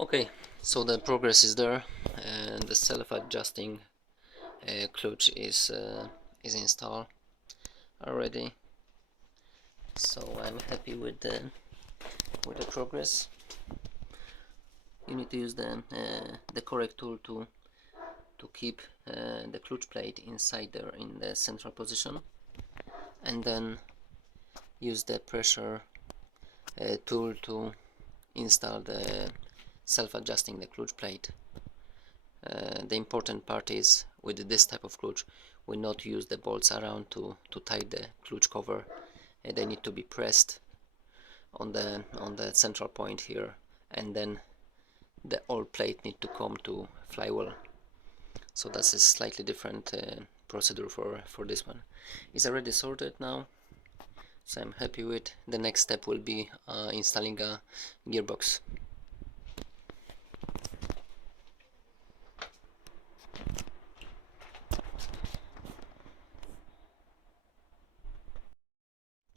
Okay, so the progress is there, and the self-adjusting clutch is installed already. So I'm happy with the progress. You need to use the correct tool to keep the clutch plate inside there in the central position, and then use the pressure tool to install the self-adjusting the clutch plate. The important part is with this type of clutch we not use the bolts around to tighten the clutch cover. They need to be pressed on the central point here, and then the old plate need to come to flywheel. So that's a slightly different procedure for this one. It's already sorted now, so I'm happy with. The next step will be installing a gearbox.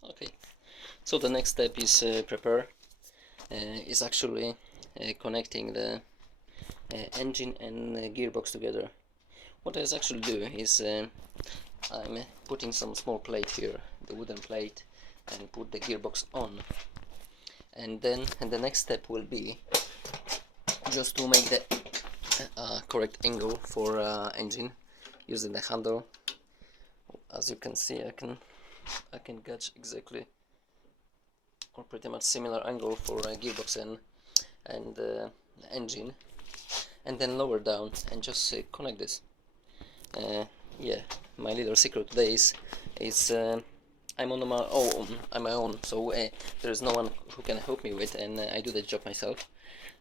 Okay, so the next step is prepare. Is actually connecting the engine and gearbox together. What I actually do is I'm putting some small plate here, the wooden plate, and put the gearbox on, and then the next step will be just to make the correct angle for engine using the handle. As you can see, I can catch exactly or pretty much similar angle for gearbox and engine, and then lower down and just connect this. Yeah, my little secret today is I'm on my own, so there is no one who can help me with, and I do the job myself.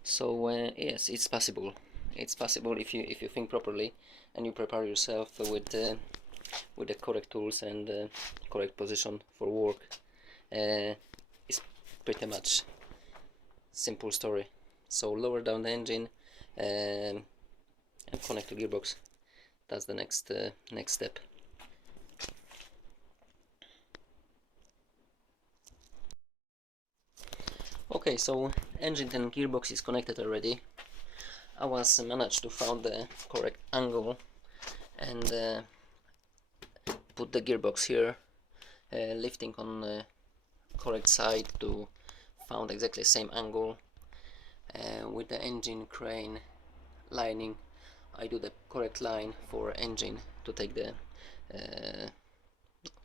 So yes, it's possible. It's possible if you think properly and you prepare yourself with the correct tools and correct position for work. It's pretty much simple story. So lower down the engine and connect to gearbox. That's the next step. Okay, so engine and gearbox is connected already. I was managed to find the correct angle and put the gearbox here, lifting on the correct side to found exactly the same angle. With the engine crane lining, I do the correct line for engine to take the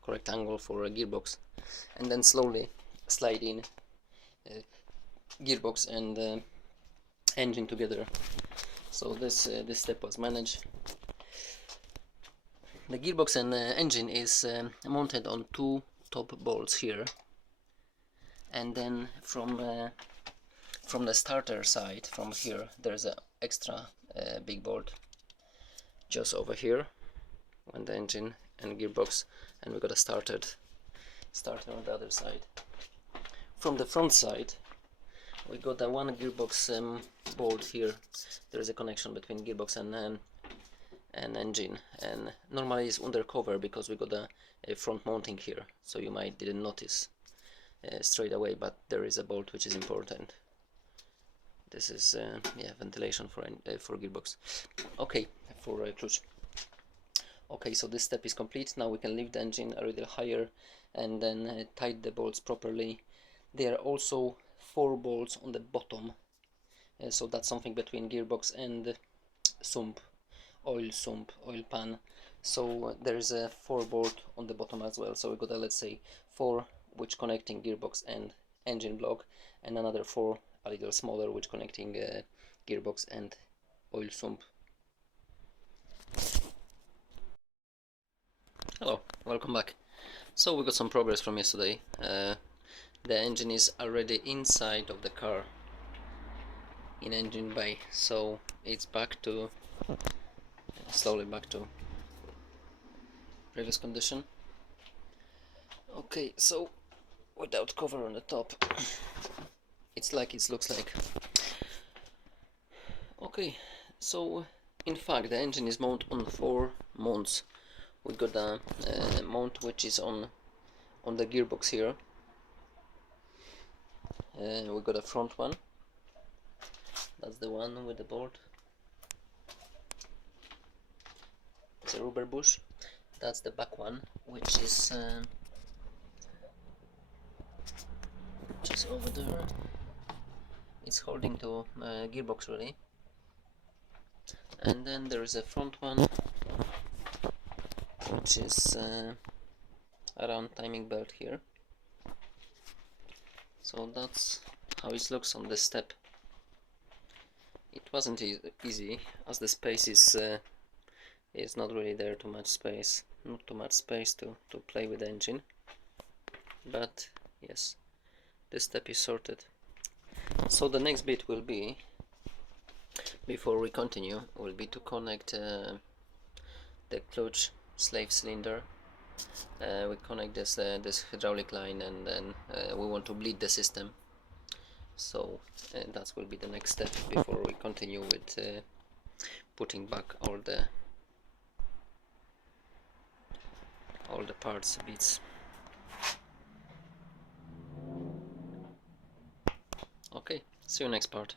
correct angle for a gearbox, and then slowly slide in gearbox and engine together. So this step was managed. The gearbox and engine is mounted on two top bolts here, and then from the starter side, from here, there's an extra big bolt just over here when the engine and gearbox, and we got a starter on the other side. From the front side we got the one gearbox bolt here. There is a connection between gearbox and engine, and normally it's undercover because we got a front mounting here, so you might didn't notice straight away, but there is a bolt which is important. This is yeah, ventilation for gearbox. Okay, for clutch. Okay, so this step is complete. Now we can lift the engine a little higher and then tighten the bolts properly. There are also 4 bolts on the bottom, so that's something between gearbox and sump, oil pan. So there is a 4 bolt on the bottom as well. So we got a, let's say 4 which connecting gearbox and engine block, and another 4 a little smaller which connecting gearbox and oil sump. Hello, welcome back. So we got some progress from yesterday. The engine is already inside of the car in engine bay, so it's back to slowly back to previous condition. Okay, so without cover on the top, it's like it looks like. Okay, so in fact the engine is mounted on 4 mounts. We got a mount which is on the gearbox here. We got a front one, That's the one with the bolt. It's a rubber bush. That's the back one, which is over there. It's holding to gearbox really. And then there is a front one, which is around timing belt here. So that's how it looks on the step. It wasn't easy, as the space is not really there, too much space, not too much space to play with the engine. But yes, this step is sorted. So the next bit will be, before we continue, will be to connect the clutch slave cylinder. We connect this hydraulic line, and then we want to bleed the system. So that will be the next step before we continue with putting back all the parts, bits. Okay, see you next part.